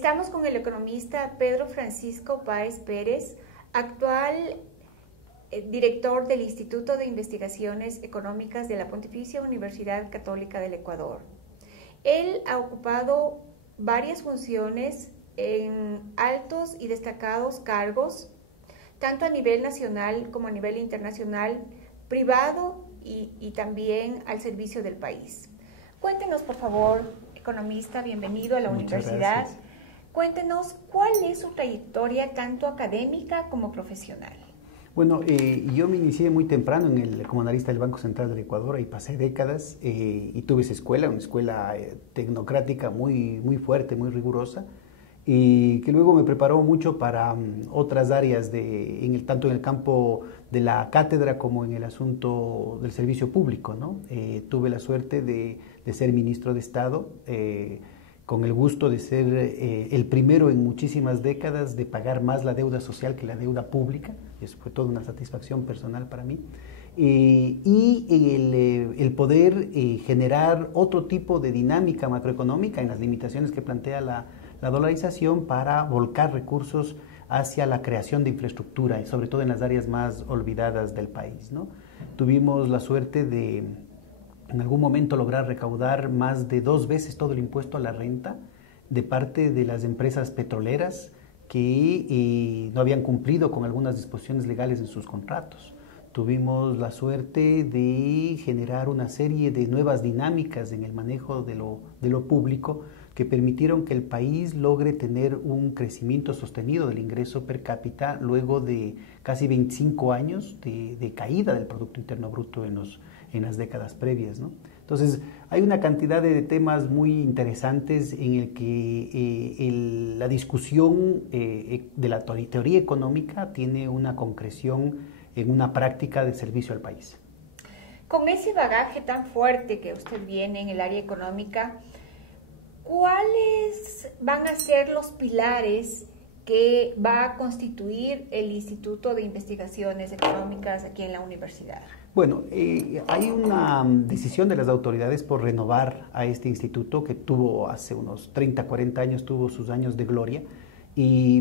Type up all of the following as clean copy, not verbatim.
Estamos con el economista Pedro Francisco Páez Pérez, actual director del Instituto de Investigaciones Económicas de la Pontificia Universidad Católica del Ecuador. Él ha ocupado varias funciones en altos y destacados cargos, tanto a nivel nacional como a nivel internacional, privado y también al servicio del país. Cuéntenos, por favor, economista, bienvenido a la universidad. Gracias. Cuéntenos cuál es su trayectoria tanto académica como profesional. Bueno, yo me inicié muy temprano como analista del Banco Central del Ecuador, ahí pasé décadas y tuve esa escuela, una escuela tecnocrática muy fuerte, muy rigurosa, y que luego me preparó mucho para otras áreas, tanto en el campo de la cátedra como en el asunto del servicio público, ¿no? Tuve la suerte de ser ministro de Estado, con el gusto de ser el primero en muchísimas décadas de pagar más la deuda social que la deuda pública. Eso fue toda una satisfacción personal para mí. El poder generar otro tipo de dinámica macroeconómica en las limitaciones que plantea la dolarización para volcar recursos hacia la creación de infraestructura, y sobre todo en las áreas más olvidadas del país, ¿no? Tuvimos la suerte de en algún momento lograr recaudar más de 2 veces todo el impuesto a la renta de parte de las empresas petroleras que no habían cumplido con algunas disposiciones legales en sus contratos. Tuvimos la suerte de generar una serie de nuevas dinámicas en el manejo de lo público que permitieron que el país logre tener un crecimiento sostenido del ingreso per cápita luego de casi 25 años de caída del Producto Interno Bruto en las décadas previas, ¿no? Entonces, hay una cantidad de temas muy interesantes en el que la discusión de la teoría económica tiene una concreción en una práctica de servicio al país. Con ese bagaje tan fuerte que usted viene en el área económica, ¿cuáles van a ser los pilares que va a constituir el Instituto de Investigaciones Económicas aquí en la universidad? Bueno, hay una decisión de las autoridades por renovar a este instituto que tuvo hace unos 30, 40 años, tuvo sus años de gloria,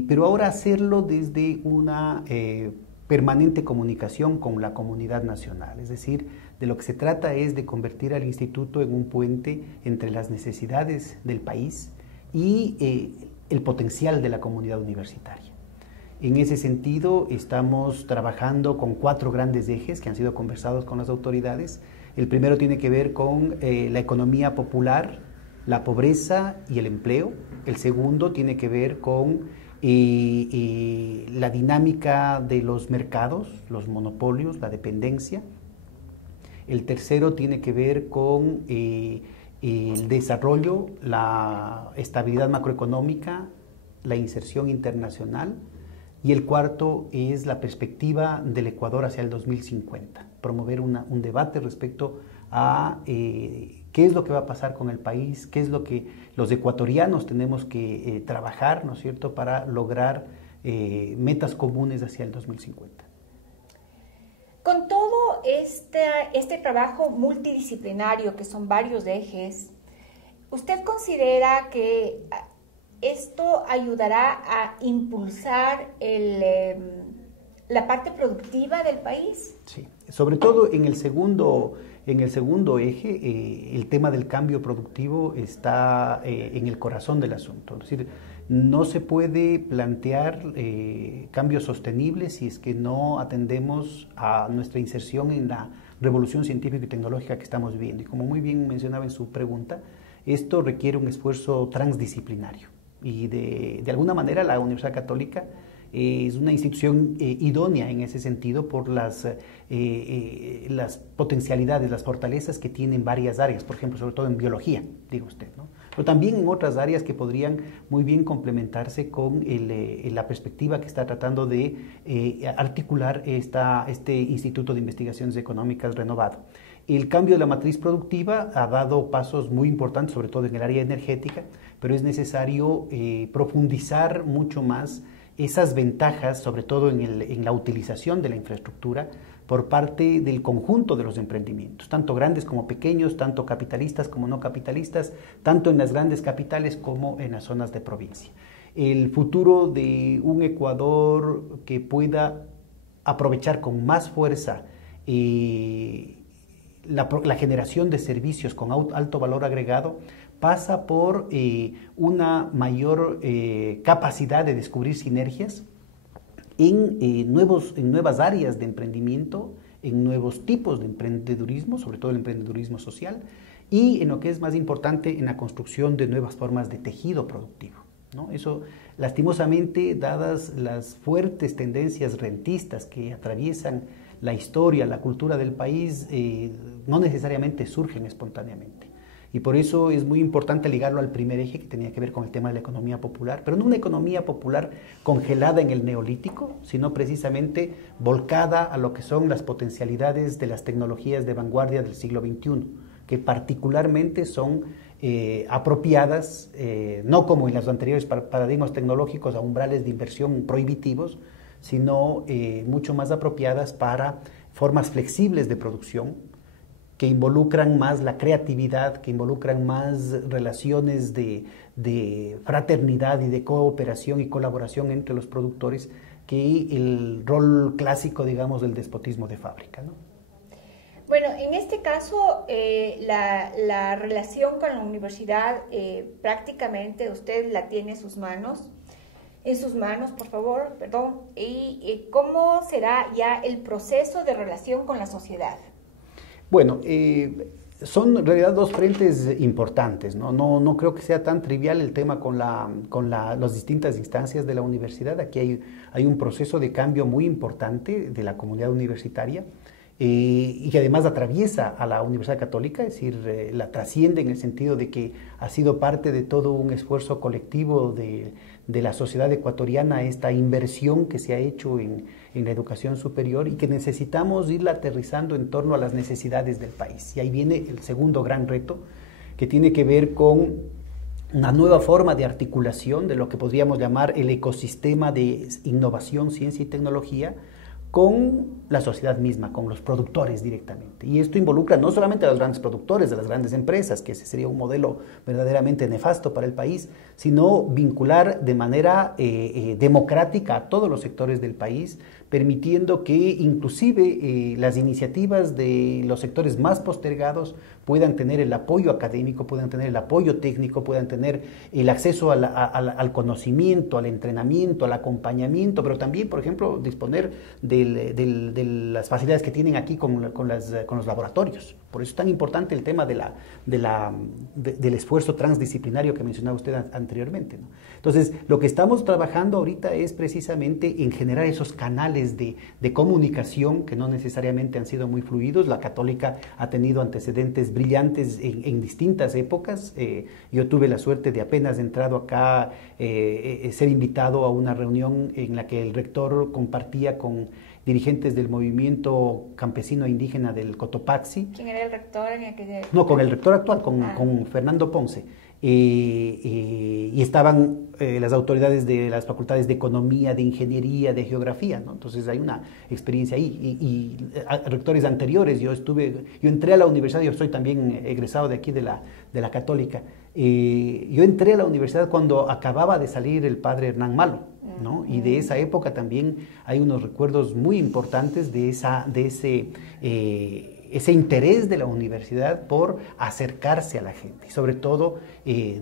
pero ahora hacerlo desde una permanente comunicación con la comunidad nacional. Es decir, de lo que se trata es de convertir al instituto en un puente entre las necesidades del país y el potencial de la comunidad universitaria. En ese sentido, estamos trabajando con 4 grandes ejes que han sido conversados con las autoridades. El primero tiene que ver con la economía popular, la pobreza y el empleo. El segundo tiene que ver con la dinámica de los mercados, los monopolios, la dependencia. El tercero tiene que ver con el desarrollo, la estabilidad macroeconómica, la inserción internacional. Y el cuarto es la perspectiva del Ecuador hacia el 2050, promover un debate respecto a qué es lo que va a pasar con el país, qué es lo que los ecuatorianos tenemos que trabajar, ¿no es cierto?, para lograr metas comunes hacia el 2050. Con todo este trabajo multidisciplinario, que son varios ejes, ¿usted considera que esto ayudará a impulsar la parte productiva del país? Sí, sobre todo en el segundo eje, el tema del cambio productivo está en el corazón del asunto. Es decir, no se puede plantear cambios sostenibles si es que no atendemos a nuestra inserción en la revolución científica y tecnológica que estamos viviendo. Y como muy bien mencionaba en su pregunta, esto requiere un esfuerzo transdisciplinario. Y de alguna manera la Universidad Católica es una institución idónea en ese sentido por las potencialidades, las fortalezas que tienen varias áreas, por ejemplo, sobre todo en biología, diga usted, ¿no? Pero también en otras áreas que podrían muy bien complementarse con la perspectiva que está tratando de articular este Instituto de Investigaciones Económicas renovado. El cambio de la matriz productiva ha dado pasos muy importantes, sobre todo en el área energética, pero es necesario profundizar mucho más esas ventajas, sobre todo en la utilización de la infraestructura, por parte del conjunto de los emprendimientos, tanto grandes como pequeños, tanto capitalistas como no capitalistas, tanto en las grandes capitales como en las zonas de provincia. El futuro de un Ecuador que pueda aprovechar con más fuerza la generación de servicios con alto valor agregado pasa por una mayor capacidad de descubrir sinergias en nuevas áreas de emprendimiento, en nuevos tipos de emprendedurismo, sobre todo el emprendedurismo social, y en lo que es más importante, en la construcción de nuevas formas de tejido productivo, ¿no? Eso, lastimosamente, dadas las fuertes tendencias rentistas que atraviesan la historia, la cultura del país, no necesariamente surgen espontáneamente. Y por eso es muy importante ligarlo al primer eje, que tenía que ver con el tema de la economía popular, pero no una economía popular congelada en el neolítico, sino precisamente volcada a lo que son las potencialidades de las tecnologías de vanguardia del siglo XXI, que particularmente son apropiadas, no como en los anteriores paradigmas tecnológicos a umbrales de inversión prohibitivos, sino mucho más apropiadas para formas flexibles de producción, que involucran más la creatividad, que involucran más relaciones de fraternidad y de cooperación y colaboración entre los productores, que el rol clásico, digamos, del despotismo de fábrica, ¿no? Bueno, en este caso, la relación con la universidad prácticamente usted la tiene en sus manos, por favor, perdón, y ¿cómo será ya el proceso de relación con la sociedad? Bueno, son en realidad dos frentes importantes, ¿no? No creo que sea tan trivial el tema con las distintas instancias de la universidad. Aquí hay un proceso de cambio muy importante de la comunidad universitaria y que además atraviesa a la Universidad Católica, es decir, la trasciende en el sentido de que ha sido parte de todo un esfuerzo colectivo de la sociedad ecuatoriana, esta inversión que se ha hecho en la educación superior y que necesitamos irla aterrizando en torno a las necesidades del país. Y ahí viene el segundo gran reto, que tiene que ver con una nueva forma de articulación de lo que podríamos llamar el ecosistema de innovación, ciencia y tecnología, con la sociedad misma, con los productores directamente. Y esto involucra no solamente a los grandes productores de las grandes empresas, que ese sería un modelo verdaderamente nefasto para el país, sino vincular de manera democrática a todos los sectores del país, permitiendo que inclusive las iniciativas de los sectores más postergados puedan tener el apoyo académico, puedan tener el apoyo técnico, puedan tener el acceso al conocimiento, al entrenamiento, al acompañamiento, pero también, por ejemplo, disponer de las facilidades que tienen aquí con los laboratorios. Por eso es tan importante el tema del esfuerzo transdisciplinario que mencionaba usted anteriormente, ¿no? Entonces, lo que estamos trabajando ahorita es precisamente en generar esos canales de comunicación que no necesariamente han sido muy fluidos. La Católica ha tenido antecedentes brillantes en distintas épocas. Yo tuve la suerte de apenas entrado acá ser invitado a una reunión en la que el rector compartía con dirigentes del movimiento campesino e indígena del Cotopaxi. ¿Quién era el rector en aquel? No, con el rector actual, con Fernando Ponce. Y estaban las autoridades de las facultades de Economía, de Ingeniería, de Geografía, ¿no? Entonces hay una experiencia ahí. Y rectores anteriores, yo entré a la universidad, yo soy también egresado de aquí de la Católica. Yo entré a la universidad cuando acababa de salir el padre Hernán Malo, ¿no? Y de esa época también hay unos recuerdos muy importantes de ese interés de la universidad por acercarse a la gente, y sobre todo,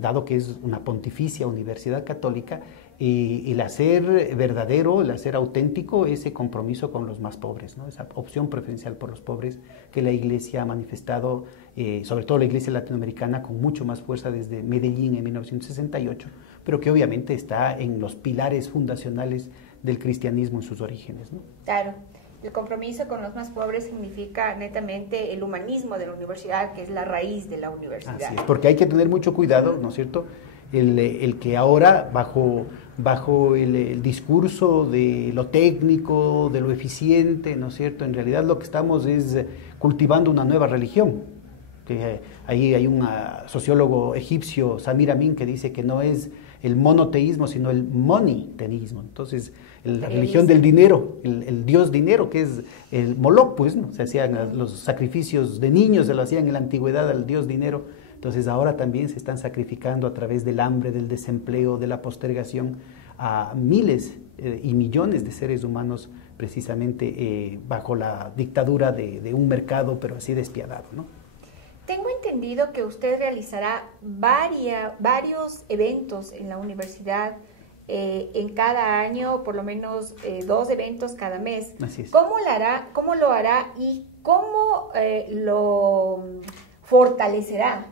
dado que es una pontificia universidad católica, el hacer verdadero, el hacer auténtico ese compromiso con los más pobres, ¿no? Esa opción preferencial por los pobres que la Iglesia ha manifestado, sobre todo la Iglesia latinoamericana, con mucho más fuerza desde Medellín en 1968, pero que obviamente está en los pilares fundacionales del cristianismo en sus orígenes, ¿no? Claro. El compromiso con los más pobres significa netamente el humanismo de la universidad, que es la raíz de la universidad. Así es, porque hay que tener mucho cuidado, ¿no es cierto? El que ahora, bajo el discurso de lo técnico, de lo eficiente, ¿no es cierto? En realidad lo que estamos es cultivando una nueva religión, Que ahí hay un sociólogo egipcio, Samir Amin, que dice que no es el monoteísmo, sino el moniteísmo. Entonces, la religión del dinero, el dios dinero, que es el Moloch, pues, ¿no? Se hacían los sacrificios de niños, se lo hacían en la antigüedad al dios dinero. Entonces, ahora también se están sacrificando a través del hambre, del desempleo, de la postergación, a miles y millones de seres humanos, precisamente bajo la dictadura de un mercado, pero así despiadado, ¿no? Tengo entendido que usted realizará varios eventos en la universidad en cada año, por lo menos 2 eventos cada mes. Así es. ¿Cómo lo hará y cómo lo fortalecerá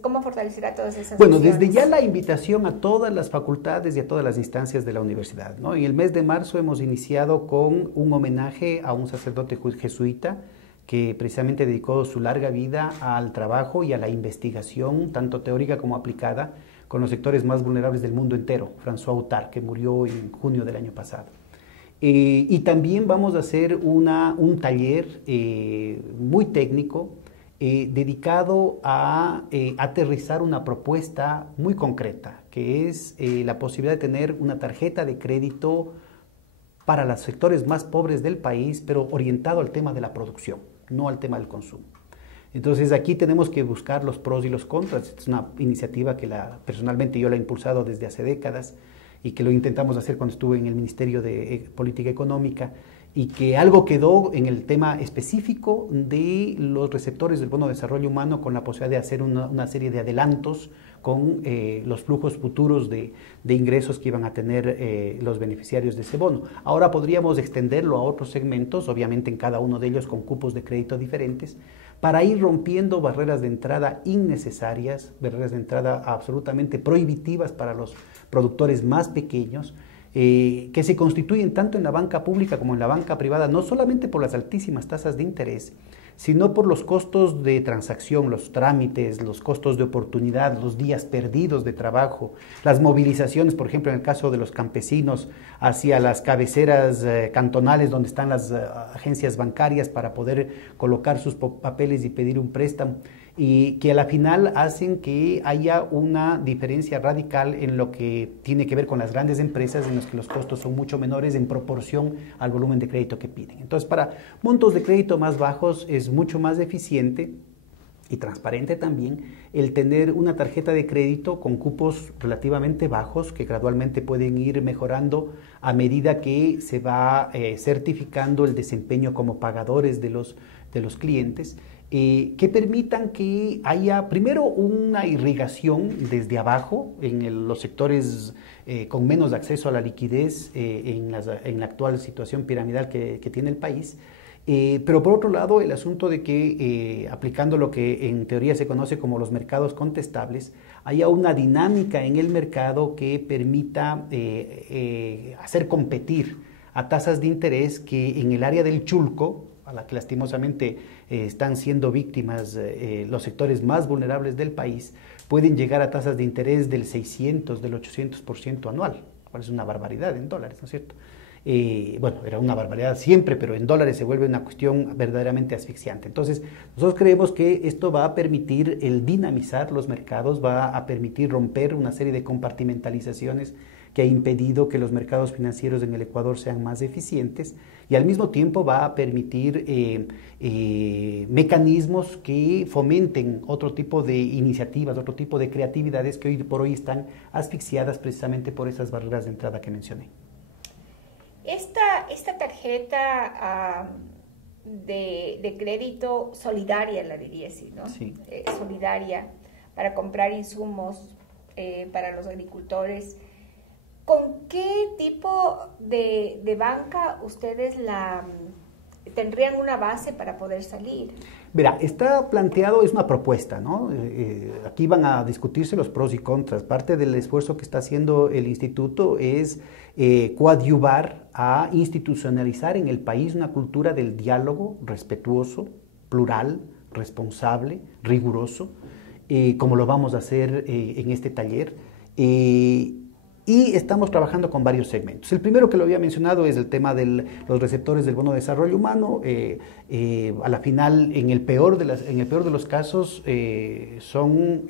cómo fortalecerá todas esas Bueno, acciones? desde ya la invitación a todas las facultades y a todas las instancias de la universidad, ¿no? En el mes de marzo hemos iniciado con un homenaje a un sacerdote jesuita que precisamente dedicó su larga vida al trabajo y a la investigación, tanto teórica como aplicada, con los sectores más vulnerables del mundo entero, François Outard, que murió en junio del año pasado. Y también vamos a hacer un taller muy técnico dedicado a aterrizar una propuesta muy concreta, que es la posibilidad de tener una tarjeta de crédito para los sectores más pobres del país, pero orientado al tema de la producción, no al tema del consumo. Entonces aquí tenemos que buscar los pros y los contras. Es una iniciativa que personalmente yo la he impulsado desde hace décadas y que lo intentamos hacer cuando estuve en el Ministerio de Política Económica, y que algo quedó en el tema específico de los receptores del Bono de Desarrollo Humano, con la posibilidad de hacer una serie de adelantos con los flujos futuros de ingresos que iban a tener los beneficiarios de ese bono. Ahora podríamos extenderlo a otros segmentos, obviamente en cada uno de ellos con cupos de crédito diferentes, para ir rompiendo barreras de entrada innecesarias, barreras de entrada absolutamente prohibitivas para los productores más pequeños, que se constituyen tanto en la banca pública como en la banca privada, no solamente por las altísimas tasas de interés, sino por los costos de transacción, los trámites, los costos de oportunidad, los días perdidos de trabajo, las movilizaciones, por ejemplo, en el caso de los campesinos, hacia las cabeceras cantonales donde están las agencias bancarias para poder colocar sus papeles y pedir un préstamo, y que a la final hacen que haya una diferencia radical en lo que tiene que ver con las grandes empresas, en las que los costos son mucho menores en proporción al volumen de crédito que piden. Entonces, para montos de crédito más bajos es mucho más eficiente y transparente también el tener una tarjeta de crédito con cupos relativamente bajos, que gradualmente pueden ir mejorando a medida que se va certificando el desempeño como pagadores de los clientes, que permitan que haya primero una irrigación desde abajo en los sectores con menos acceso a la liquidez en la actual situación piramidal que tiene el país. Pero por otro lado, el asunto de que, aplicando lo que en teoría se conoce como los mercados contestables, haya una dinámica en el mercado que permita hacer competir a tasas de interés que en el área del Chulco, a la que lastimosamente están siendo víctimas los sectores más vulnerables del país, pueden llegar a tasas de interés del 600, del 800% anual. Es una barbaridad en dólares, ¿no es cierto? Bueno, era una barbaridad siempre, pero en dólares se vuelve una cuestión verdaderamente asfixiante. Entonces, nosotros creemos que esto va a permitir el dinamizar los mercados, va a permitir romper una serie de compartimentalizaciones que ha impedido que los mercados financieros en el Ecuador sean más eficientes, y al mismo tiempo va a permitir mecanismos que fomenten otro tipo de iniciativas, otro tipo de creatividades que hoy por hoy están asfixiadas precisamente por esas barreras de entrada que mencioné. Esta tarjeta de crédito solidaria, la diría así, ¿no? Sí. Solidaria, para comprar insumos para los agricultores. ¿Con qué tipo de banca ustedes tendrían una base para poder salir? Verá, está planteado, es una propuesta, ¿no? Aquí van a discutirse los pros y contras. Parte del esfuerzo que está haciendo el instituto es coadyuvar a institucionalizar en el país una cultura del diálogo respetuoso, plural, responsable, riguroso, como lo vamos a hacer en este taller. Y estamos trabajando con varios segmentos. El primero que lo había mencionado es el tema de los receptores del bono de desarrollo humano. A la final, en el peor de los casos, son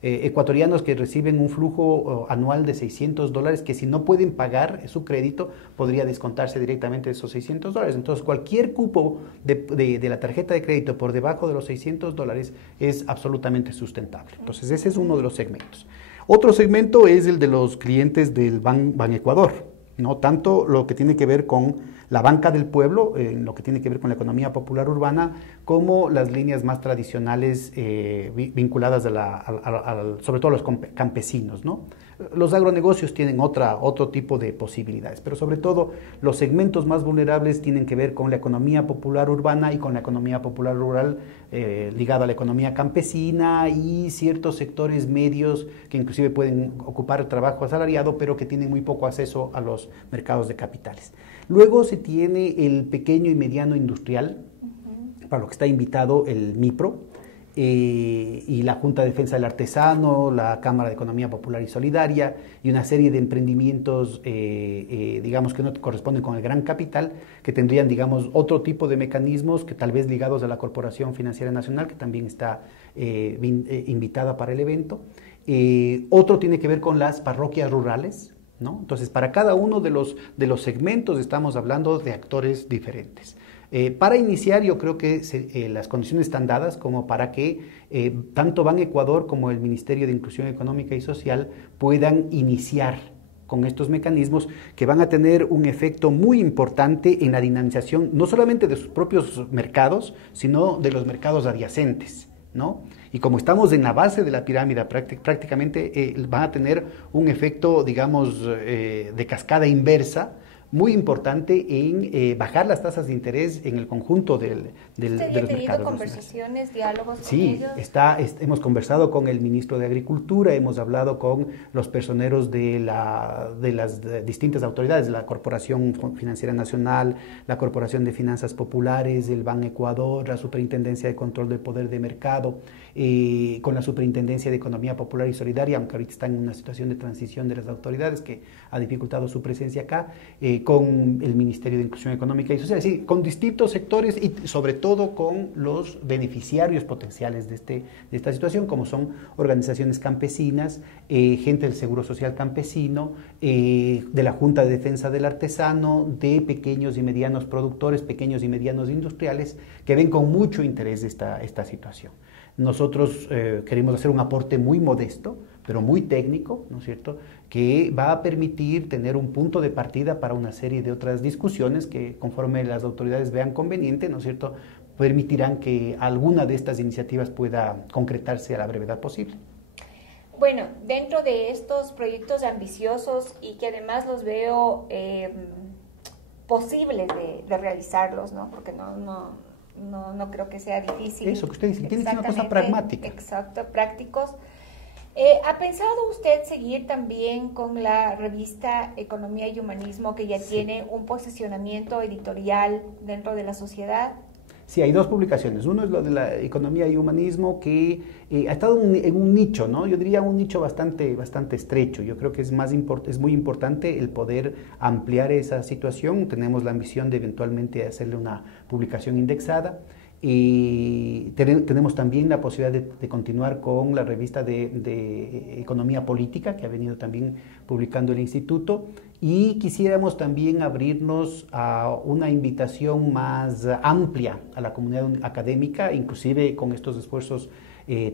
ecuatorianos que reciben un flujo anual de $600, que si no pueden pagar su crédito, podría descontarse directamente de esos $600. Entonces, cualquier cupo de la tarjeta de crédito por debajo de los $600 es absolutamente sustentable. Entonces, ese es uno de los segmentos. Otro segmento es el de los clientes del Banecuador, ¿no? Tanto lo que tiene que ver con la banca del pueblo, lo que tiene que ver con la economía popular urbana, como las líneas más tradicionales vinculadas sobre todo a los campesinos, ¿no? Los agronegocios tienen otro tipo de posibilidades, pero sobre todo los segmentos más vulnerables tienen que ver con la economía popular urbana y con la economía popular rural ligada a la economía campesina y ciertos sectores medios que inclusive pueden ocupar el trabajo asalariado, pero que tienen muy poco acceso a los mercados de capitales. Luego se tiene el pequeño y mediano industrial, para lo que está invitado el MIPRO, y la Junta de Defensa del Artesano, la Cámara de Economía Popular y Solidaria y una serie de emprendimientos, digamos, que no corresponden con el gran capital, que tendrían, digamos, otro tipo de mecanismos que tal vez ligados a la Corporación Financiera Nacional, que también está invitada para el evento. Otro tiene que ver con las parroquias rurales, ¿no? Entonces, para cada uno de los segmentos estamos hablando de actores diferentes. Para iniciar, yo creo que las condiciones están dadas como para que tanto Banecuador como el Ministerio de Inclusión Económica y Social puedan iniciar con estos mecanismos que van a tener un efecto muy importante en la dinamización, no solamente de sus propios mercados, sino de los mercados adyacentes, ¿no? Y como estamos en la base de la pirámide, prácticamente van a tener un efecto, digamos, de cascada inversa, muy importante en bajar las tasas de interés en el conjunto de los mercados. ¿Usted ha tenido conversaciones, diálogos con ellos? Sí, hemos conversado con el ministro de Agricultura, hemos hablado con los personeros de las distintas autoridades, la Corporación Financiera Nacional, la Corporación de Finanzas Populares, el Banecuador, la Superintendencia de Control del Poder de Mercado, con la Superintendencia de Economía Popular y Solidaria, aunque ahorita están en una situación de transición de las autoridades que ha dificultado su presencia acá, con el Ministerio de Inclusión Económica y Social, es decir, con distintos sectores y sobre todo con los beneficiarios potenciales de esta situación, como son organizaciones campesinas, gente del Seguro Social Campesino, de la Junta de Defensa del Artesano, de pequeños y medianos productores, pequeños y medianos industriales, que ven con mucho interés esta situación. Nosotros queremos hacer un aporte muy modesto, pero muy técnico, ¿no es cierto?, que va a permitir tener un punto de partida para una serie de otras discusiones que, conforme las autoridades vean conveniente, ¿no es cierto?, permitirán que alguna de estas iniciativas pueda concretarse a la brevedad posible. Bueno, dentro de estos proyectos ambiciosos y que además los veo posibles de realizarlos, ¿no?, porque no creo que sea difícil. Eso que usted dice, tiene que ser una cosa pragmática. Exacto, prácticos. ¿Ha pensado usted seguir también con la revista Economía y Humanismo, que ya tiene un posicionamiento editorial dentro de la sociedad? Sí, hay dos publicaciones. Uno es lo de la Economía y Humanismo, que ha estado en un nicho, ¿no? Yo diría un nicho bastante estrecho. Yo creo que es muy importante el poder ampliar esa situación. Tenemos la ambición de eventualmente hacerle una publicación indexada. Y tenemos también la posibilidad de continuar con la revista de Economía Política, que ha venido también publicando el Instituto, y quisiéramos también abrirnos a una invitación más amplia a la comunidad académica, inclusive con estos esfuerzos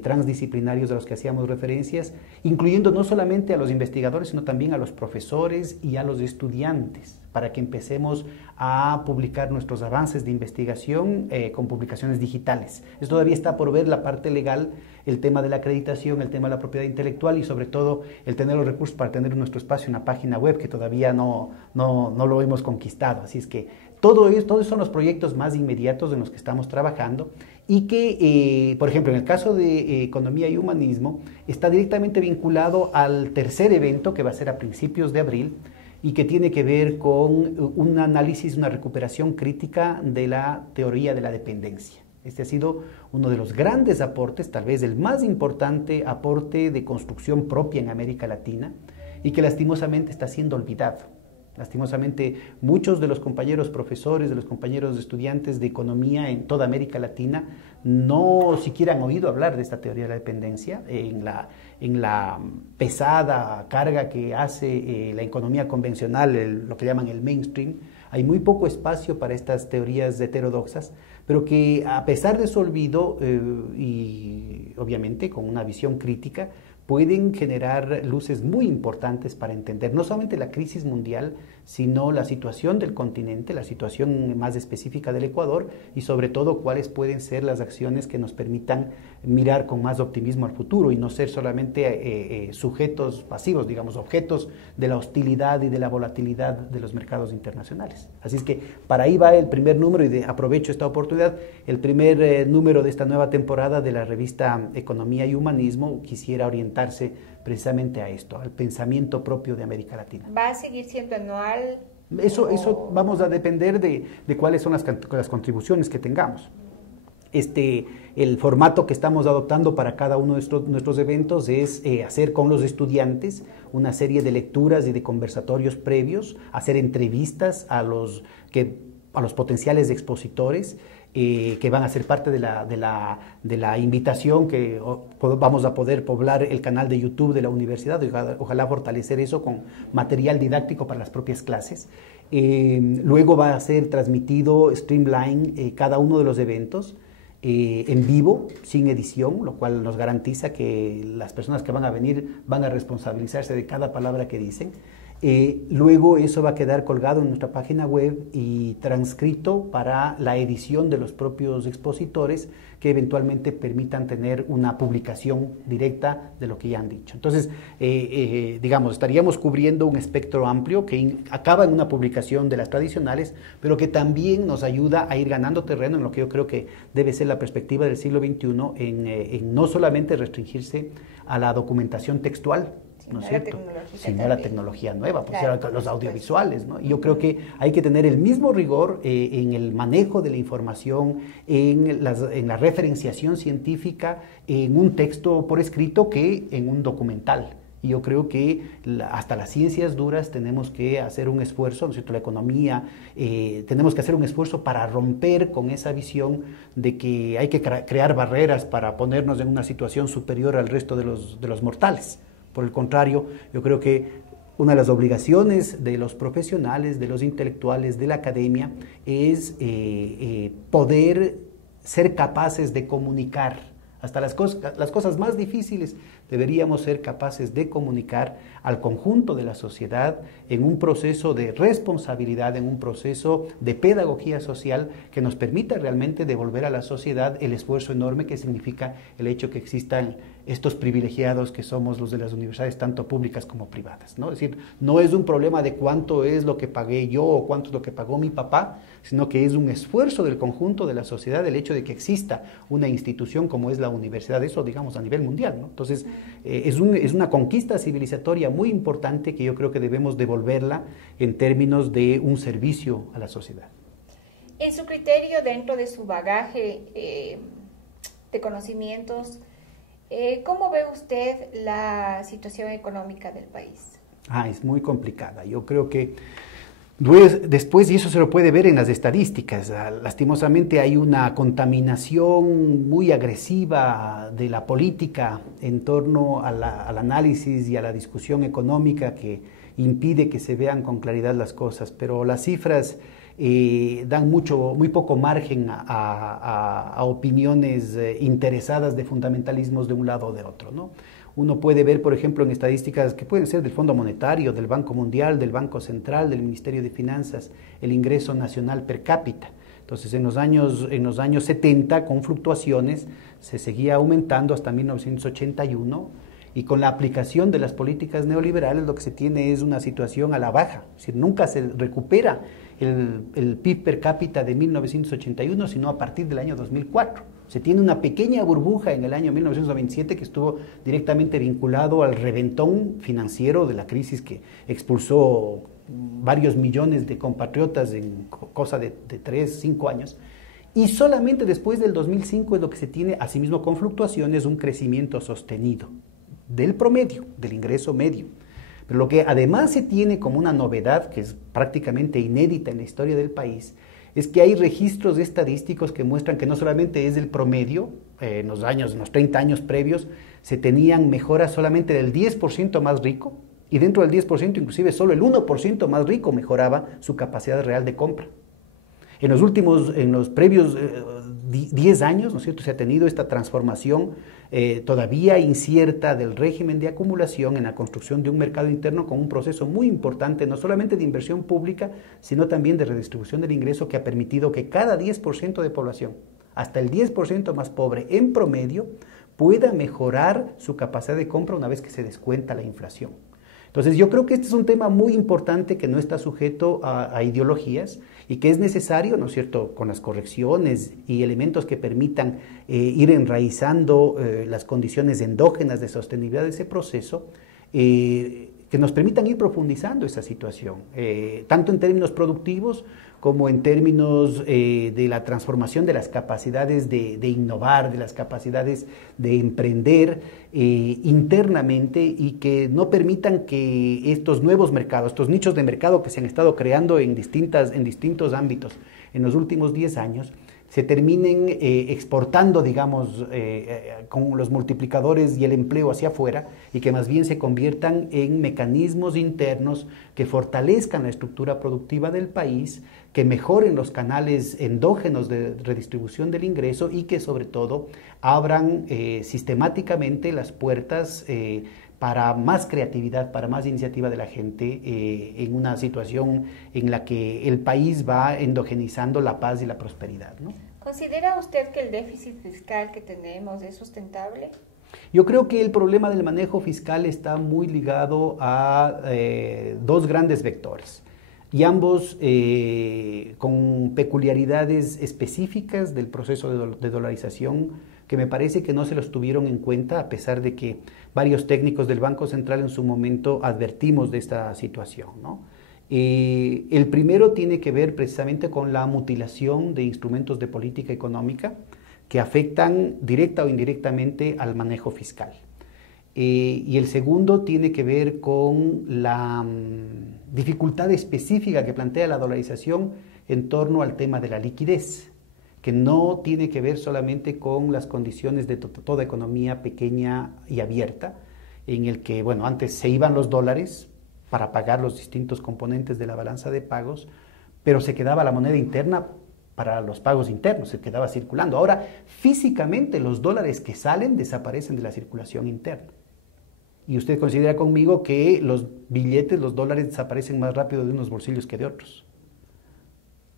transdisciplinarios a los que hacíamos referencias, incluyendo no solamente a los investigadores, sino también a los profesores y a los estudiantes, para que empecemos a publicar nuestros avances de investigación con publicaciones digitales. Esto todavía está por ver la parte legal, el tema de la acreditación, el tema de la propiedad intelectual y sobre todo el tener los recursos para tener nuestro espacio en una página web que todavía no lo hemos conquistado. Así es que todos son los proyectos más inmediatos en los que estamos trabajando y que, por ejemplo, en el caso de Economía y Humanismo, está directamente vinculado al tercer evento que va a ser a principios de abril y que tiene que ver con un análisis, una recuperación crítica de la teoría de la dependencia. Este ha sido uno de los grandes aportes, tal vez el más importante aporte de construcción propia en América Latina, y que lastimosamente está siendo olvidado. Lastimosamente, muchos de los compañeros profesores, de los compañeros estudiantes de economía en toda América Latina no siquiera han oído hablar de esta teoría de la dependencia en la pesada carga que hace la economía convencional, lo que llaman el mainstream. Hay muy poco espacio para estas teorías heterodoxas, pero que a pesar de su olvido y obviamente con una visión crítica, pueden generar luces muy importantes para entender no solamente la crisis mundial, sino la situación del continente, la situación más específica del Ecuador y sobre todo cuáles pueden ser las acciones que nos permitan mirar con más optimismo al futuro y no ser solamente sujetos pasivos, digamos, objetos de la hostilidad y de la volatilidad de los mercados internacionales. Así es que para ahí va el primer número y aprovecho esta oportunidad, el primer número de esta nueva temporada de la revista Economía y Humanismo quisiera orientarse precisamente a esto, al pensamiento propio de América Latina. ¿Va a seguir siendo anual? Eso vamos a depender de cuáles son las contribuciones que tengamos. El formato que estamos adoptando para cada uno de nuestros eventos es hacer con los estudiantes una serie de lecturas y de conversatorios previos, hacer entrevistas a los potenciales expositores, que van a ser parte de la invitación que vamos a poder poblar el canal de YouTube de la universidad, ojalá fortalecer eso con material didáctico para las propias clases. Luego va a ser transmitido streamline cada uno de los eventos en vivo, sin edición, lo cual nos garantiza que las personas que van a venir van a responsabilizarse de cada palabra que dicen. Luego eso va a quedar colgado en nuestra página web y transcrito para la edición de los propios expositores que eventualmente permitan tener una publicación directa de lo que ya han dicho. Entonces, digamos, estaríamos cubriendo un espectro amplio que acaba en una publicación de las tradicionales, pero que también nos ayuda a ir ganando terreno en lo que yo creo que debe ser la perspectiva del siglo XXI, en no solamente restringirse a la documentación textual, ¿no es cierto? Sino la tecnología nueva, pues claro, los audiovisuales, ¿no? Y yo creo que hay que tener el mismo rigor en el manejo de la información, en la referenciación científica, en un texto por escrito que en un documental. Y yo creo que hasta las ciencias duras tenemos que hacer un esfuerzo, ¿no es cierto? La economía, tenemos que hacer un esfuerzo para romper con esa visión de que hay que crear barreras para ponernos en una situación superior al resto de los mortales. Por el contrario, yo creo que una de las obligaciones de los profesionales, de los intelectuales, de la academia, es poder ser capaces de comunicar. Hasta las cosas más difíciles deberíamos ser capaces de comunicar al conjunto de la sociedad en un proceso de responsabilidad, en un proceso de pedagogía social que nos permita realmente devolver a la sociedad el esfuerzo enorme que significa el hecho que existan estos privilegiados que somos los de las universidades, tanto públicas como privadas, ¿no? Es decir, no es un problema de cuánto es lo que pagué yo o cuánto es lo que pagó mi papá, sino que es un esfuerzo del conjunto de la sociedad el hecho de que exista una institución como es la universidad, eso digamos a nivel mundial, ¿no? Entonces, es una conquista civilizatoria muy importante que yo creo que debemos devolverla en términos de un servicio a la sociedad. En su criterio, dentro de su bagaje de conocimientos, ¿cómo ve usted la situación económica del país? Es muy complicada. Yo creo que después, y eso se lo puede ver en las estadísticas, lastimosamente hay una contaminación muy agresiva de la política en torno al análisis y a la discusión económica que impide que se vean con claridad las cosas, pero las cifras dan muy poco margen a opiniones interesadas de fundamentalismos de un lado o de otro, ¿no? Uno puede ver, por ejemplo, en estadísticas que pueden ser del Fondo Monetario, del Banco Mundial, del Banco Central, del Ministerio de Finanzas, el ingreso nacional per cápita. Entonces, en los años 70, con fluctuaciones, se seguía aumentando hasta 1981, y con la aplicación de las políticas neoliberales lo que se tiene es una situación a la baja, es decir, nunca se recupera el PIB per cápita de 1981, sino a partir del año 2004. Se tiene una pequeña burbuja en el año 1927 que estuvo directamente vinculado al reventón financiero de la crisis que expulsó varios millones de compatriotas en cosa de 3, 5 años. Y solamente después del 2005 es lo que se tiene, asimismo con fluctuaciones, un crecimiento sostenido del promedio, del ingreso medio. Pero lo que además se tiene como una novedad, que es prácticamente inédita en la historia del país, es que hay registros estadísticos que muestran que no solamente es el promedio, en los 30 años previos, se tenían mejoras solamente del 10% más rico, y dentro del 10% inclusive solo el 1% más rico mejoraba su capacidad real de compra. En los previos 10 años, ¿no es cierto?, se ha tenido esta transformación todavía incierta del régimen de acumulación en la construcción de un mercado interno con un proceso muy importante, no solamente de inversión pública, sino también de redistribución del ingreso, que ha permitido que cada 10% de población, hasta el 10% más pobre en promedio, pueda mejorar su capacidad de compra una vez que se descuenta la inflación. Entonces yo creo que este es un tema muy importante que no está sujeto a ideologías y que es necesario, ¿no es cierto?, con las correcciones y elementos que permitan ir enraizando las condiciones endógenas de sostenibilidad de ese proceso, que nos permitan ir profundizando esa situación, tanto en términos productivos como en términos de la transformación de las capacidades de innovar, de las capacidades de emprender internamente, y que no permitan que estos nuevos mercados, estos nichos de mercado que se han estado creando en distintos ámbitos en los últimos 10 años, se terminen exportando, digamos, con los multiplicadores y el empleo hacia afuera, y que más bien se conviertan en mecanismos internos que fortalezcan la estructura productiva del país, que mejoren los canales endógenos de redistribución del ingreso, y que sobre todo abran sistemáticamente las puertas para más creatividad, para más iniciativa de la gente, en una situación en la que el país va endogenizando la paz y la prosperidad, ¿no? ¿Considera usted que el déficit fiscal que tenemos es sustentable? Yo creo que el problema del manejo fiscal está muy ligado a dos grandes vectores, y ambos con peculiaridades específicas del proceso de dolarización, que me parece que no se los tuvieron en cuenta, a pesar de que varios técnicos del Banco Central en su momento advertimos de esta situación, ¿no? El primero tiene que ver precisamente con la mutilación de instrumentos de política económica que afectan directa o indirectamente al manejo fiscal. Y el segundo tiene que ver con la dificultad específica que plantea la dolarización en torno al tema de la liquidez, que no tiene que ver solamente con las condiciones de toda economía pequeña y abierta, en el que, bueno, antes se iban los dólares para pagar los distintos componentes de la balanza de pagos, pero se quedaba la moneda interna para los pagos internos, se quedaba circulando. Ahora, físicamente, los dólares que salen desaparecen de la circulación interna. Y usted considera conmigo que los billetes, los dólares, desaparecen más rápido de unos bolsillos que de otros.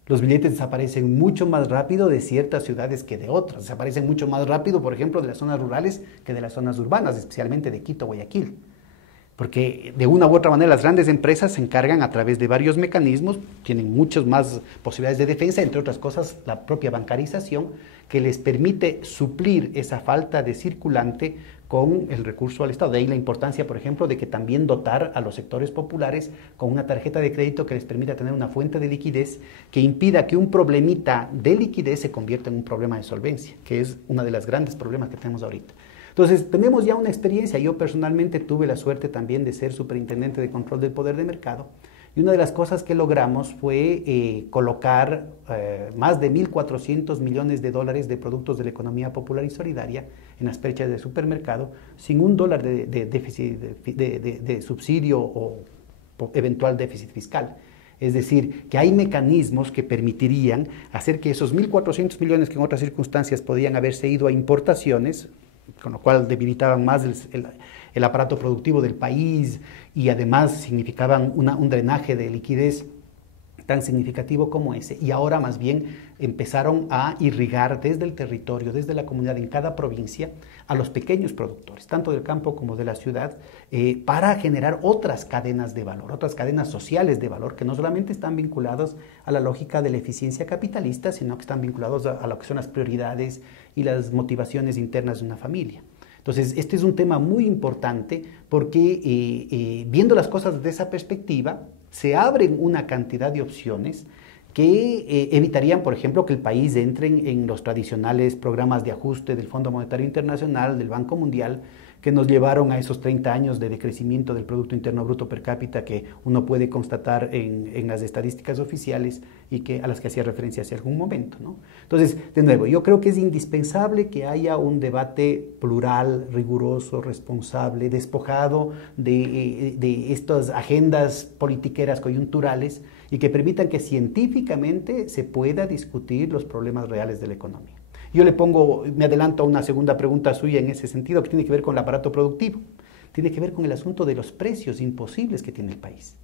Los billetes desaparecen mucho más rápido de ciertas ciudades que de otras. Desaparecen mucho más rápido, por ejemplo, de las zonas rurales que de las zonas urbanas, especialmente de Quito, Guayaquil. Porque de una u otra manera las grandes empresas se encargan a través de varios mecanismos, tienen muchas más posibilidades de defensa, entre otras cosas la propia bancarización, que les permite suplir esa falta de circulante con el recurso al Estado. De ahí la importancia, por ejemplo, de que también dotar a los sectores populares con una tarjeta de crédito que les permita tener una fuente de liquidez que impida que un problemita de liquidez se convierta en un problema de solvencia, que es uno de los grandes problemas que tenemos ahorita. Entonces, tenemos ya una experiencia. Yo personalmente tuve la suerte también de ser superintendente de control del poder de mercado, y una de las cosas que logramos fue colocar más de 1.400 millones de dólares de productos de la economía popular y solidaria en las perchas de supermercado, sin $1 de déficit de subsidio o eventual déficit fiscal. Es decir, que hay mecanismos que permitirían hacer que esos 1.400 millones que en otras circunstancias podían haberse ido a importaciones, con lo cual debilitaban más el aparato productivo del país, y además significaban un drenaje de liquidez tan significativo como ese, y ahora más bien empezaron a irrigar desde el territorio, desde la comunidad en cada provincia, a los pequeños productores, tanto del campo como de la ciudad, para generar otras cadenas de valor, otras cadenas sociales de valor, que no solamente están vinculadas a la lógica de la eficiencia capitalista, sino que están vinculados a lo que son las prioridades y las motivaciones internas de una familia. Entonces, este es un tema muy importante porque viendo las cosas desde esa perspectiva, se abren una cantidad de opciones que evitarían, por ejemplo, que el país entre en los tradicionales programas de ajuste del Fondo Monetario Internacional, del Banco Mundial, que nos llevaron a esos 30 años de decrecimiento del Producto Interno Bruto per cápita que uno puede constatar en las estadísticas oficiales y a las que hacía referencia hace algún momento, ¿no? Entonces, de nuevo, yo creo que es indispensable que haya un debate plural, riguroso, responsable, despojado de estas agendas politiqueras coyunturales y que permitan que científicamente se pueda discutir los problemas reales de la economía. Yo me adelanto a una segunda pregunta suya en ese sentido, que tiene que ver con el aparato productivo, tiene que ver con el asunto de los precios imposibles que tiene el país.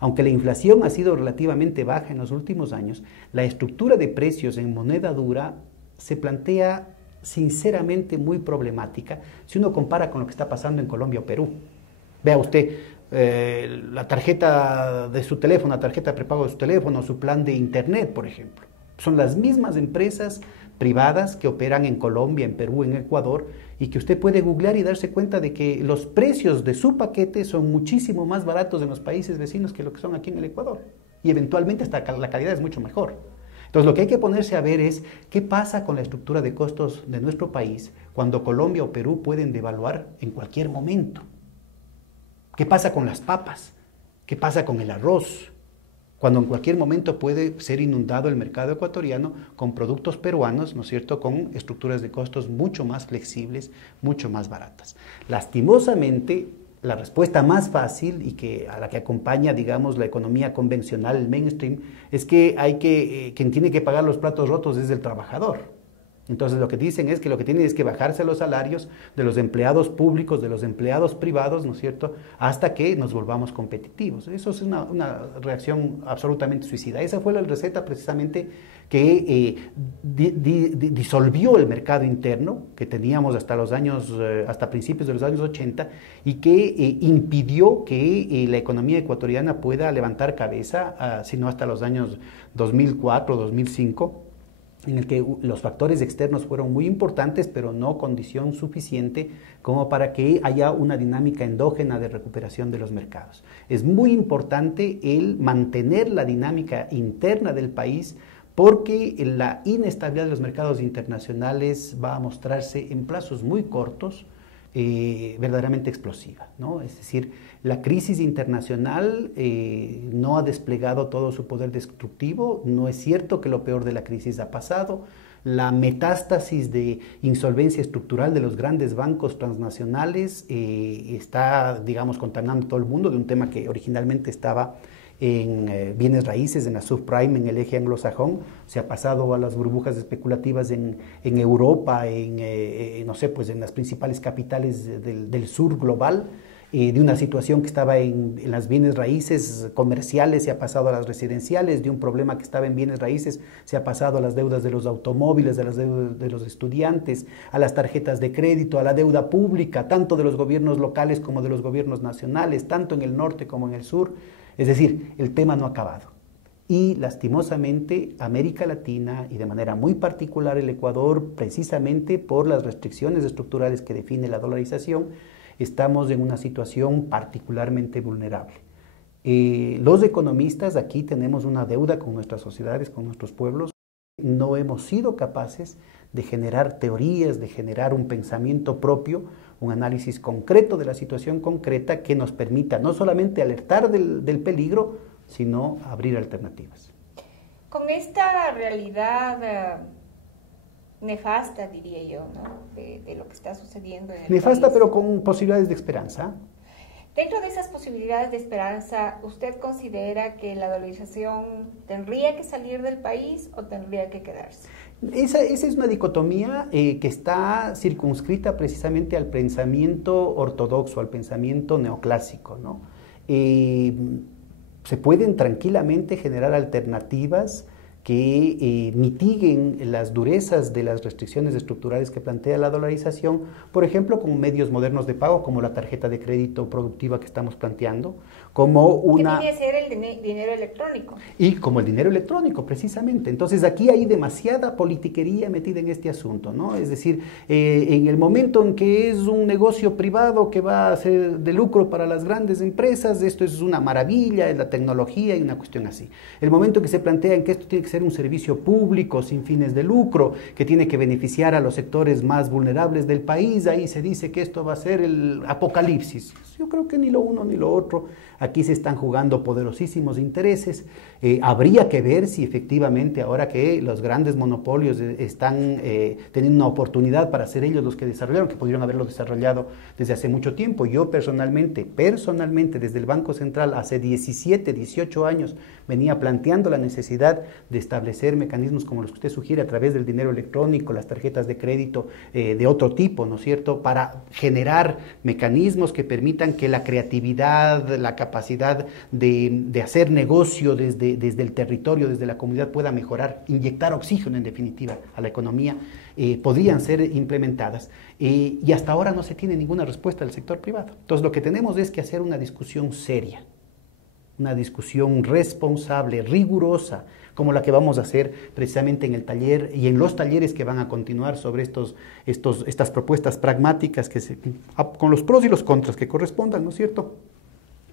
Aunque la inflación ha sido relativamente baja en los últimos años, la estructura de precios en moneda dura se plantea sinceramente muy problemática si uno compara con lo que está pasando en Colombia o Perú. Vea usted, la tarjeta de su teléfono, la tarjeta de prepago de su teléfono, su plan de internet, por ejemplo. Son las mismas empresas privadas que operan en Colombia, en Perú, en Ecuador, y que usted puede googlear y darse cuenta de que los precios de su paquete son muchísimo más baratos en los países vecinos que lo que son aquí en el Ecuador. Y eventualmente hasta la calidad es mucho mejor. Entonces lo que hay que ponerse a ver es qué pasa con la estructura de costos de nuestro país cuando Colombia o Perú pueden devaluar en cualquier momento. ¿Qué pasa con las papas? ¿Qué pasa con el arroz? Cuando en cualquier momento puede ser inundado el mercado ecuatoriano con productos peruanos, ¿no es cierto?, con estructuras de costos mucho más flexibles, mucho más baratas. Lastimosamente, la respuesta más fácil y a la que acompaña, digamos, la economía convencional, el mainstream, es que quien tiene que pagar los platos rotos es el trabajador. Entonces lo que dicen es que lo que tienen es que bajarse los salarios de los empleados públicos, de los empleados privados, ¿no es cierto?, hasta que nos volvamos competitivos. Eso es una reacción absolutamente suicida. Esa fue la receta precisamente que disolvió el mercado interno que teníamos hasta principios de los años 80 y que impidió que la economía ecuatoriana pueda levantar cabeza, sino hasta los años 2004, 2005, en el que los factores externos fueron muy importantes, pero no condición suficiente como para que haya una dinámica endógena de recuperación de los mercados. Es muy importante el mantener la dinámica interna del país porque la inestabilidad de los mercados internacionales va a mostrarse en plazos muy cortos verdaderamente explosiva, ¿no? Es decir, la crisis internacional no ha desplegado todo su poder destructivo, no es cierto que lo peor de la crisis ha pasado, la metástasis de insolvencia estructural de los grandes bancos transnacionales está, digamos, contaminando todo el mundo de un tema que originalmente estaba en bienes raíces, en la subprime, en el eje anglosajón, se ha pasado a las burbujas especulativas en Europa, no sé, pues en las principales capitales del sur global, de una situación que estaba en las bienes raíces comerciales, se ha pasado a las residenciales, de un problema que estaba en bienes raíces, se ha pasado a las deudas de los automóviles, a las deudas de los estudiantes, a las tarjetas de crédito, a la deuda pública, tanto de los gobiernos locales como de los gobiernos nacionales, tanto en el norte como en el sur. Es decir, el tema no ha acabado. Y lastimosamente América Latina y de manera muy particular el Ecuador, precisamente por las restricciones estructurales que define la dolarización, estamos en una situación particularmente vulnerable. Los economistas aquí tenemos una deuda con nuestras sociedades, con nuestros pueblos. No hemos sido capaces de generar teorías, de generar un pensamiento propio, un análisis concreto de la situación concreta que nos permita no solamente alertar del peligro, sino abrir alternativas. Con esta realidad nefasta, diría yo, ¿no?, de lo que está sucediendo en el nefasta, país, pero con posibilidades de esperanza. Dentro de esas posibilidades de esperanza, ¿usted considera que la dolarización tendría que salir del país o tendría que quedarse? Esa es una dicotomía que está circunscrita precisamente al pensamiento ortodoxo, al pensamiento neoclásico, ¿no? Se pueden tranquilamente generar alternativas que mitiguen las durezas de las restricciones estructurales que plantea la dolarización, por ejemplo, con medios modernos de pago como la tarjeta de crédito productiva que estamos planteando, como una... Que viene a ser el dinero electrónico. Y como el dinero electrónico, precisamente. Entonces aquí hay demasiada politiquería metida en este asunto, ¿no? Es decir, en el momento en que es un negocio privado que va a ser de lucro para las grandes empresas, esto es una maravilla, es la tecnología y una cuestión así. El momento que se plantea en que esto tiene que ser ser un servicio público sin fines de lucro, que tiene que beneficiar a los sectores más vulnerables del país. Ahí se dice que esto va a ser el apocalipsis. Yo creo que ni lo uno ni lo otro. Aquí se están jugando poderosísimos intereses. Habría que ver si efectivamente, ahora que los grandes monopolios están teniendo una oportunidad para ser ellos los que desarrollaron, que pudieron haberlo desarrollado desde hace mucho tiempo. Yo personalmente, desde el Banco Central, hace 17, 18 años, venía planteando la necesidad de establecer mecanismos como los que usted sugiere a través del dinero electrónico, las tarjetas de crédito de otro tipo, ¿no es cierto?, para generar mecanismos que permitan que la creatividad, la capacidad de hacer negocio desde el territorio, desde la comunidad pueda mejorar, inyectar oxígeno en definitiva a la economía, podrían ser implementadas. Y hasta ahora no se tiene ninguna respuesta del sector privado. Entonces lo que tenemos es que hacer una discusión seria, una discusión responsable, rigurosa, como la que vamos a hacer precisamente en el taller y en los talleres que van a continuar sobre estas propuestas pragmáticas con los pros y los contras que correspondan, ¿no es cierto?,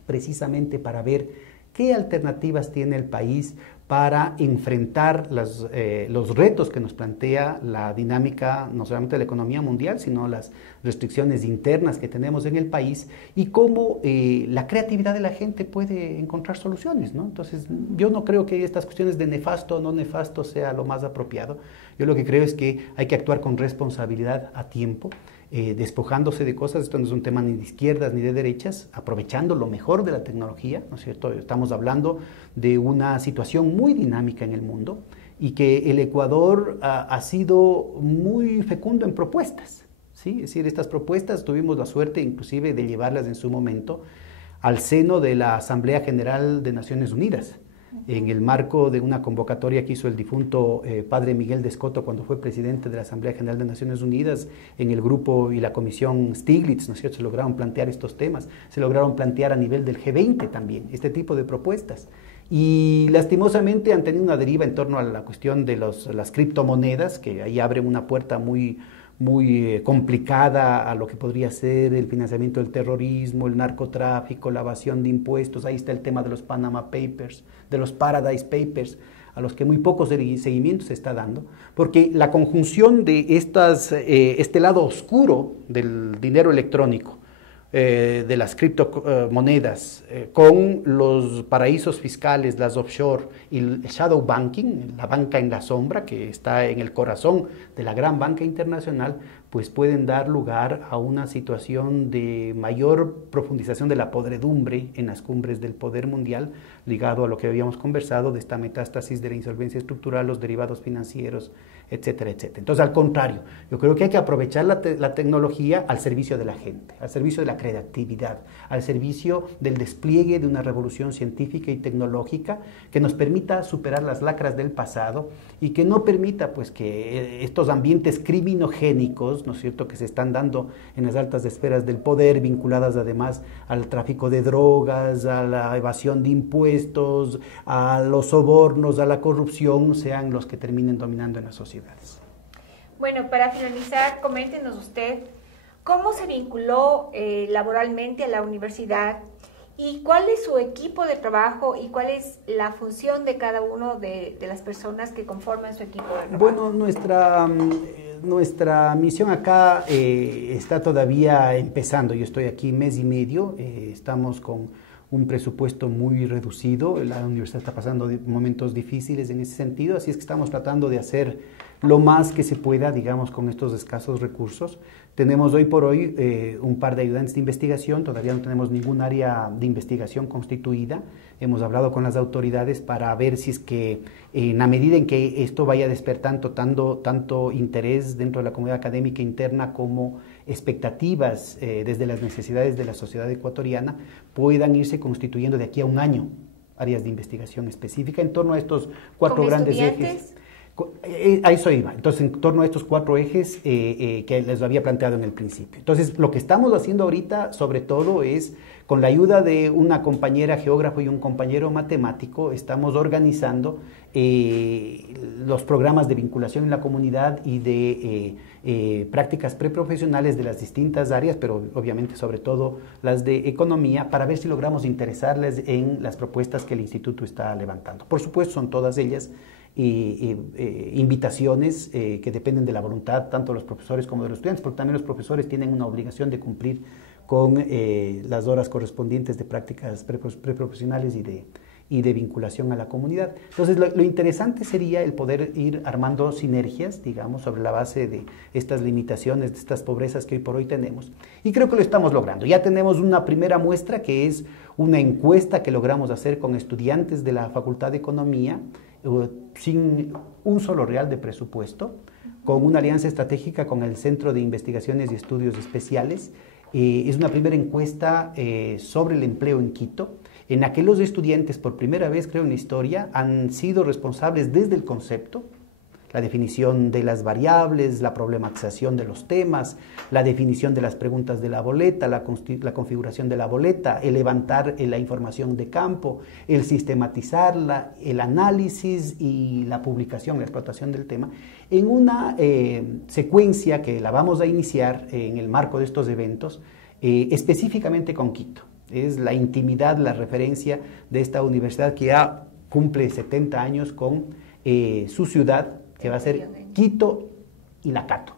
precisamente para ver qué alternativas tiene el país para enfrentar los retos que nos plantea la dinámica, no solamente de la economía mundial, sino las restricciones internas que tenemos en el país, y cómo la creatividad de la gente puede encontrar soluciones, ¿no? Entonces, yo no creo que estas cuestiones de nefasto o no nefasto sea lo más apropiado. Yo lo que creo es que hay que actuar con responsabilidad a tiempo, despojándose de cosas. Esto no es un tema ni de izquierdas ni de derechas, aprovechando lo mejor de la tecnología, ¿no es cierto? Estamos hablando de una situación muy dinámica en el mundo y que el Ecuador ha sido muy fecundo en propuestas, ¿sí? Es decir, estas propuestas tuvimos la suerte inclusive de llevarlas en su momento al seno de la Asamblea General de Naciones Unidas, en el marco de una convocatoria que hizo el difunto padre Miguel de Escoto cuando fue presidente de la Asamblea General de Naciones Unidas. En el grupo y la comisión Stiglitz, ¿no es cierto?, se lograron plantear estos temas, se lograron plantear a nivel del G20 también este tipo de propuestas. Y lastimosamente han tenido una deriva en torno a la cuestión de las criptomonedas, que ahí abren una puerta muy complicada a lo que podría ser el financiamiento del terrorismo, el narcotráfico, la evasión de impuestos. Ahí está el tema de los Panama Papers, de los Paradise Papers, a los que muy poco seguimiento se está dando, porque la conjunción de este lado oscuro del dinero electrónico, de las criptomonedas, con los paraísos fiscales, las offshore y el shadow banking, la banca en la sombra, que está en el corazón de la gran banca internacional, pues pueden dar lugar a una situación de mayor profundización de la podredumbre en las cumbres del poder mundial, ligado a lo que habíamos conversado de esta metástasis de la insolvencia estructural, los derivados financieros, etcétera, etcétera. Entonces, al contrario, yo creo que hay que aprovechar la tecnología al servicio de la gente, al servicio de la creatividad, al servicio del despliegue de una revolución científica y tecnológica que nos permita superar las lacras del pasado y que no permita pues que estos ambientes criminogénicos, ¿no es cierto?, que se están dando en las altas esferas del poder, vinculadas además al tráfico de drogas, a la evasión de impuestos, a los sobornos, a la corrupción, sean los que terminen dominando en la sociedad. Bueno, para finalizar, coméntenos usted cómo se vinculó laboralmente a la universidad y cuál es su equipo de trabajo y cuál es la función de cada uno de las personas que conforman su equipo de trabajo. Bueno, nuestra misión acá está todavía empezando. Yo estoy aquí mes y medio, estamos con un presupuesto muy reducido, la universidad está pasando momentos difíciles en ese sentido, así es que estamos tratando de hacer lo más que se pueda, digamos, con estos escasos recursos. Tenemos hoy por hoy un par de ayudantes de investigación, todavía no tenemos ningún área de investigación constituida. Hemos hablado con las autoridades para ver si es que en la medida en que esto vaya despertando tanto interés dentro de la comunidad académica interna como expectativas desde las necesidades de la sociedad ecuatoriana, puedan irse constituyendo de aquí a un año áreas de investigación específica en torno a estos cuatro grandes ejes. A eso iba. Entonces, en torno a estos cuatro ejes que les había planteado en el principio. Entonces, lo que estamos haciendo ahorita, sobre todo, es con la ayuda de una compañera geógrafo y un compañero matemático, estamos organizando los programas de vinculación en la comunidad y de prácticas preprofesionales de las distintas áreas, pero obviamente sobre todo las de economía, para ver si logramos interesarles en las propuestas que el instituto está levantando. Por supuesto, son todas ellas invitaciones que dependen de la voluntad tanto de los profesores como de los estudiantes, porque también los profesores tienen una obligación de cumplir con las horas correspondientes de prácticas preprofesionales y de vinculación a la comunidad. Entonces, lo interesante sería el poder ir armando sinergias, digamos, sobre la base de estas limitaciones, de estas pobrezas que hoy por hoy tenemos. Y creo que lo estamos logrando. Ya tenemos una primera muestra, que es una encuesta que logramos hacer con estudiantes de la Facultad de Economía, sin un solo real de presupuesto, con una alianza estratégica con el Centro de Investigaciones y Estudios Especiales. Es una primera encuesta sobre el empleo en Quito, en la que los estudiantes, por primera vez creo en la historia, han sido responsables desde el concepto, la definición de las variables, la problematización de los temas, la definición de las preguntas de la boleta, la configuración de la boleta, el levantar la información de campo, el sistematizarla, el análisis y la publicación, la explotación del tema, en una secuencia que la vamos a iniciar en el marco de estos eventos, específicamente con Quito. Es la intimidad, la referencia de esta universidad que ya cumple 70 años con su ciudad, que va a ser Quito y Nacato,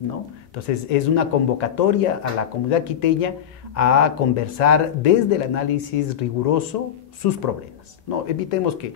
¿no? Entonces, es una convocatoria a la comunidad quiteña a conversar desde el análisis riguroso sus problemas, ¿no? Evitemos que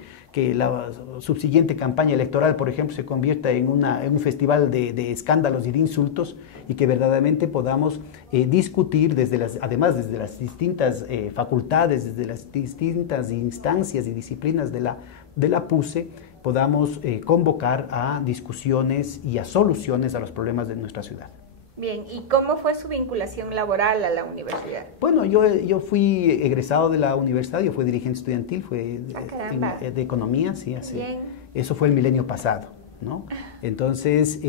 la subsiguiente campaña electoral, por ejemplo, se convierta en un festival de escándalos y de insultos, y que verdaderamente podamos discutir además desde las distintas facultades, desde las distintas instancias y disciplinas de la PUCE, podamos convocar a discusiones y a soluciones a los problemas de nuestra ciudad. Bien, ¿y cómo fue su vinculación laboral a la universidad? Bueno, yo fui egresado de la universidad, yo fui dirigente estudiantil, fui de economía, sí, eso fue el milenio pasado, ¿no? Entonces,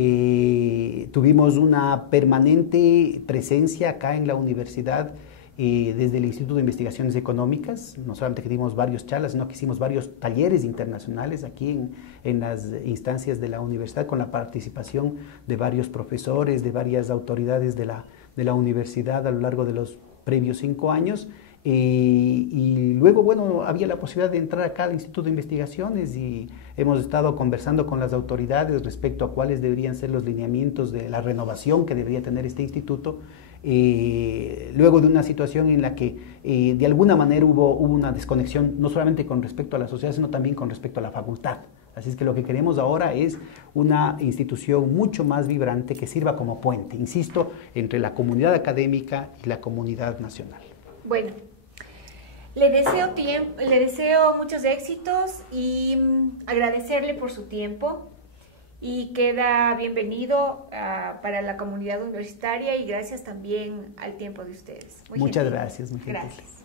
tuvimos una permanente presencia acá en la universidad, desde el Instituto de Investigaciones Económicas. No solamente que dimos varias charlas, sino que hicimos varios talleres internacionales aquí en las instancias de la universidad, con la participación de varios profesores, de varias autoridades de la universidad a lo largo de los previos 5 años. Y luego, bueno, había la posibilidad de entrar acá al Instituto de Investigaciones, y hemos estado conversando con las autoridades respecto a cuáles deberían ser los lineamientos de la renovación que debería tener este instituto. Luego de una situación en la que de alguna manera hubo una desconexión, no solamente con respecto a la sociedad, sino también con respecto a la facultad. Así es que lo que queremos ahora es una institución mucho más vibrante que sirva como puente, insisto, entre la comunidad académica y la comunidad nacional. Bueno, le deseo muchos éxitos y agradecerle por su tiempo. Y queda bienvenido para la comunidad universitaria, y gracias también al tiempo de ustedes. Muchas gracias. Gracias.